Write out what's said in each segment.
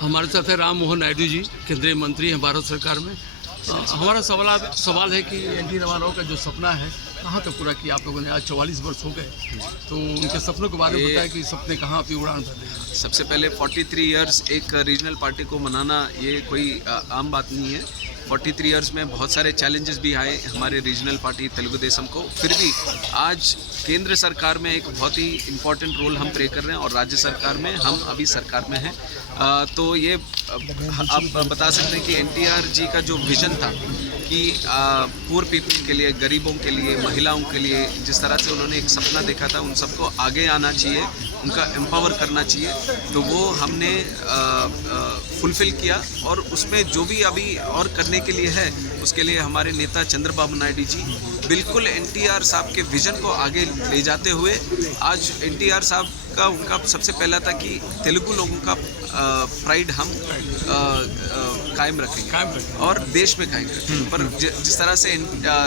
हमारे साथ है राम मोहन नायडू जी, केंद्रीय मंत्री हैं भारत सरकार में। हमारा सवाल है कि एनटी रामाराव का जो सपना है कहाँ तक पूरा किया आप लोगों ने? आज 44 वर्ष हो गए, तो उनके सपनों के बारे में बताया कि सपने कहाँ पे उड़ान भर रहे हैं। सबसे पहले 43 इयर्स एक रीजनल पार्टी को मनाना ये कोई आम बात नहीं है। 43 इयर्स में बहुत सारे चैलेंजेस भी आए हमारे रीजनल पार्टी तेलुगु देशम को, फिर भी आज केंद्र सरकार में एक बहुत ही इम्पोर्टेंट रोल हम प्ले कर रहे हैं और राज्य सरकार में हम अभी सरकार में हैं। तो ये आप बता सकते हैं कि एनटीआर जी का जो विजन था कि पुअर पीपल के लिए, गरीबों के लिए, महिलाओं के लिए जिस तरह से उन्होंने एक सपना देखा था, उन सबको आगे आना चाहिए, उनका एम्पावर करना चाहिए, तो वो हमने फुलफ़िल किया। और उसमें जो भी अभी और करने के लिए है, उसके लिए हमारे नेता चंद्रबाबू नायडू जी बिल्कुल एनटीआर साहब के विज़न को आगे ले जाते हुए आज एनटीआर साहब का उनका सबसे पहला था कि तेलुगु लोगों का प्राइड हम कायम रखेंगे और देश में कायम रखेंगे। पर जिस तरह से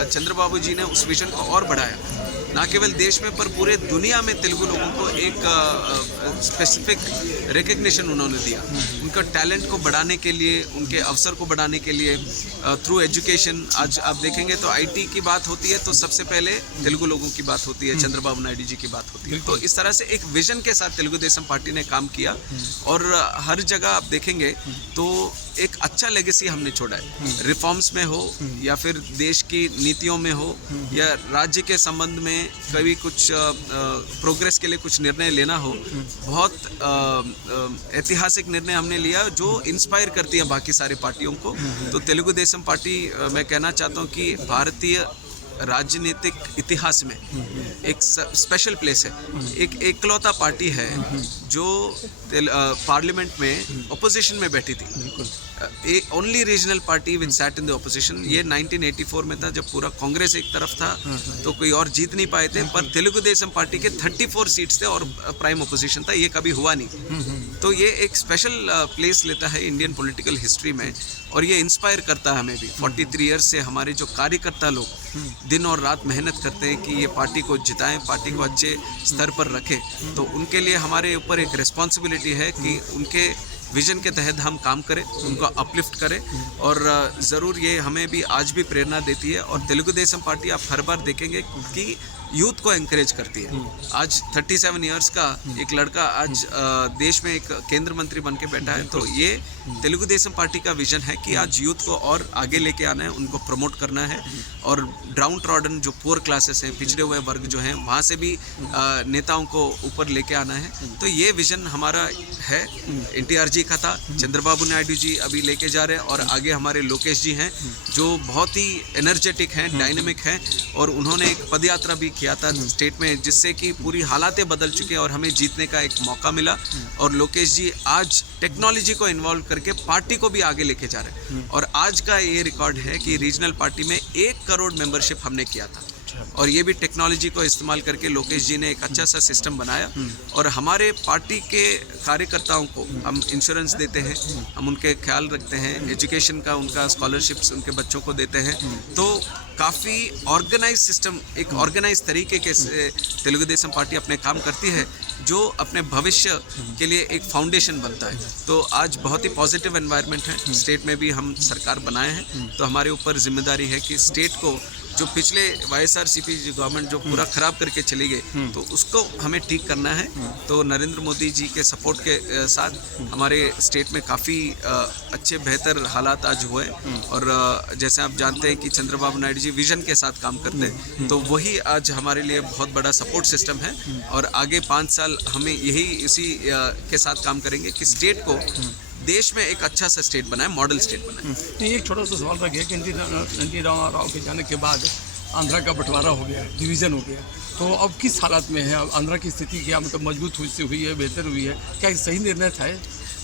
चंद्रबाबू जी ने उस विजन को और बढ़ाया, ना केवल देश में पर पूरे दुनिया में तेलुगु लोगों को एक स्पेसिफिक रिकग्निशन उन्होंने दिया। उनका टैलेंट को बढ़ाने के लिए, उनके अवसर को बढ़ाने के लिए थ्रू एजुकेशन। आज आप देखेंगे तो आईटी की बात होती है तो सबसे पहले तेलुगु लोगों की बात होती है, चंद्रबाबू नायडू जी की बात होती है। तो इस तरह से एक विजन के साथ तेलुगु देशम पार्टी ने काम किया और हर जगह आप देखेंगे तो एक अच्छा लेगेसी हमने छोड़ा है। रिफॉर्म्स में हो या फिर देश की नीतियों में हो या राज्य के संबंध में कभी कुछ प्रोग्रेस के लिए कुछ निर्णय लेना हो, बहुत ऐतिहासिक निर्णय हमने लिया जो इंस्पायर करती है बाकी सारी पार्टियों को। तो तेलुगु देशम पार्टी, मैं कहना चाहता हूँ कि भारतीय राजनीतिक इतिहास में एक स्पेशल प्लेस है। एक एकलौता पार्टी है जो पार्लियामेंट में ओपोजिशन में बैठी थी। एक only regional party which sat in the opposition. ये 1984 में था जब पूरा कांग्रेस एक तरफ था तो कोई और जीत नहीं पाए थे, पर तेलुगु देशम पार्टी के 34 सीट्स थे और प्राइम ओपोजिशन था। ये कभी हुआ नहीं। तो ये एक स्पेशल प्लेस लेता है इंडियन पॉलिटिकल हिस्ट्री में और ये इंस्पायर करता है हमें भी। 43 ईयर्स से हमारे जो कार्यकर्ता लोग दिन और रात मेहनत करते हैं कि ये पार्टी को जिताएं, पार्टी को अच्छे स्तर पर रखें, तो उनके लिए हमारे ऊपर एक रिस्पॉन्सिबिलिटी है कि उनके विजन के तहत हम काम करें, उनको अपलिफ्ट करें। और ज़रूर ये हमें भी आज भी प्रेरणा देती है। और तेलुगु देशम पार्टी आप हर बार देखेंगे कि यूथ को एनकरेज करती है। आज 37 इयर्स का एक लड़का आज देश में एक केंद्र मंत्री बन के बैठा है, तो ये तेलुगु देशम पार्टी का विजन है कि आज यूथ को और आगे लेके आना है, उनको प्रमोट करना है और डाउन ट्रॉडन जो पुअर क्लासेस हैं, पिछड़े हुए वर्ग जो हैं, वहाँ से भी नेताओं को ऊपर लेके आना है। तो ये विजन हमारा है। एनटीआर जी का था, चंद्रबाबू नायडू जी अभी लेके जा रहे हैं और आगे हमारे लोकेश जी हैं जो बहुत ही एनर्जेटिक हैं, डायनेमिक हैं और उन्होंने एक पदयात्रा भी किया था स्टेट में, जिससे कि पूरी हालातें बदल चुके हैं और हमें जीतने का एक मौका मिला। और लोकेश जी आज टेक्नोलॉजी को इन्वॉल्व करके पार्टी को भी आगे लेके जा रहे हैं और आज का ये रिकॉर्ड है कि रीजनल पार्टी में 1 करोड़ मेंबरशिप हमने किया था और ये भी टेक्नोलॉजी को इस्तेमाल करके लोकेश जी ने एक अच्छा सा सिस्टम बनाया। और हमारे पार्टी के कार्यकर्ताओं को हम इंश्योरेंस देते हैं, हम उनके ख्याल रखते हैं, एजुकेशन का उनका स्कॉलरशिप्स उनके बच्चों को देते हैं। तो काफ़ी ऑर्गेनाइज सिस्टम, एक ऑर्गेनाइज तरीके के तेलुगु देशम पार्टी अपने काम करती है जो अपने भविष्य के लिए एक फाउंडेशन बनता है। तो आज बहुत ही पॉजिटिव एनवायरनमेंट है। स्टेट में भी हम सरकार बनाए हैं तो हमारे ऊपर जिम्मेदारी है कि स्टेट को जो पिछले वाईएसआरसीपी गवर्नमेंट जो पूरा खराब करके चली गई तो उसको हमें ठीक करना है। तो नरेंद्र मोदी जी के सपोर्ट के साथ हमारे स्टेट में काफ़ी अच्छे बेहतर हालात आज हुए और जैसे आप जानते हैं कि चंद्रबाबू नायडू जी विजन के साथ काम करते हैं, तो वही आज हमारे लिए बहुत बड़ा सपोर्ट सिस्टम है। और आगे 5 साल हमें इसी के साथ काम करेंगे कि स्टेट को देश में एक अच्छा सा स्टेट बनाए, मॉडल स्टेट बनाए। एक छोटा सा सवाल रह गया कि एनटी रामाराव के जाने के बाद आंध्रा का बंटवारा हो गया, डिवीज़न हो गया, तो अब किस हालत में है? अब आंध्रा की स्थिति क्या मतलब मजबूत हुई है, बेहतर हुई है? क्या सही निर्णय था?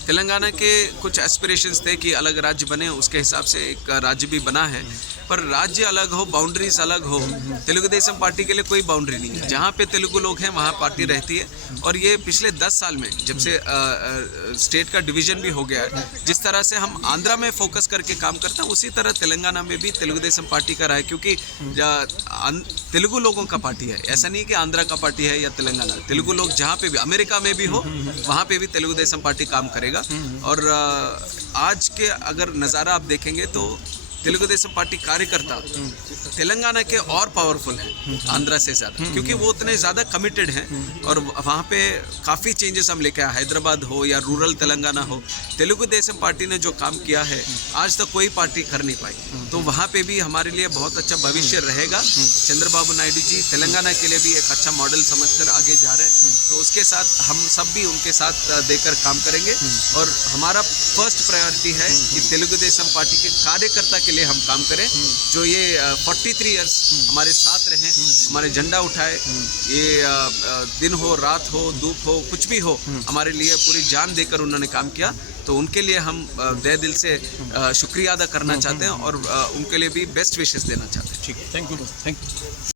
तेलंगाना के कुछ एस्पिरेशंस थे कि अलग राज्य बने, उसके हिसाब से एक राज्य भी बना है, पर राज्य अलग हो, बाउंड्रीज अलग हो। तेलुगु देशम पार्टी के लिए कोई बाउंड्री नहीं है। जहाँ पे तेलुगु लोग हैं वहाँ पार्टी रहती है। और ये पिछले 10 साल में जब से स्टेट का डिवीजन भी हो गया है, जिस तरह से हम आंध्रा में फोकस करके काम करते हैं उसी तरह तेलंगाना में भी तेलुगु देशम पार्टी का रहा है, क्योंकि तेलुगु लोगों का पार्टी है। ऐसा नहीं कि आंध्रा का पार्टी है या तेलंगाना, तेलुगु लोग जहाँ पे भी अमेरिका में भी हो वहाँ पे भी तेलुगु देशम पार्टी काम करेगा। और आज के अगर नज़ारा आप देखेंगे तो तेलुगु देशम पार्टी कार्यकर्ता तेलंगाना के और पावरफुल हैं आंध्रा से ज़्यादा, क्योंकि वो उतने ज़्यादा कमिटेड हैं और वहाँ पे काफ़ी चेंजेस हम लेके आए। हैदराबाद हो या रूरल तेलंगाना हो, तेलुगु देशम पार्टी ने जो काम किया है आज तक कोई पार्टी कर नहीं पाई, तो वहाँ पे भी हमारे लिए बहुत अच्छा भविष्य रहेगा। चंद्रबाबू नायडू जी तेलंगाना के लिए भी एक अच्छा मॉडल समझकर आगे जा रहे हैं, तो उसके साथ हम सब भी उनके साथ देकर काम करेंगे। और हमारा फर्स्ट प्रायोरिटी है कि तेलुगु देशम पार्टी के कार्यकर्ता के लिए हम काम करें, जो ये 43 इयर्स हमारे साथ रहें, हमारे झंडा उठाए, ये दिन हो रात हो धूप हो कुछ भी हो, हमारे लिए पूरी जान देकर उन्होंने काम किया। तो उनके लिए हम तहे दिल से शुक्रिया अदा करना चाहते हैं और उनके लिए भी बेस्ट विशेस देना चाहते हैं। ठीक है, थैंक यू।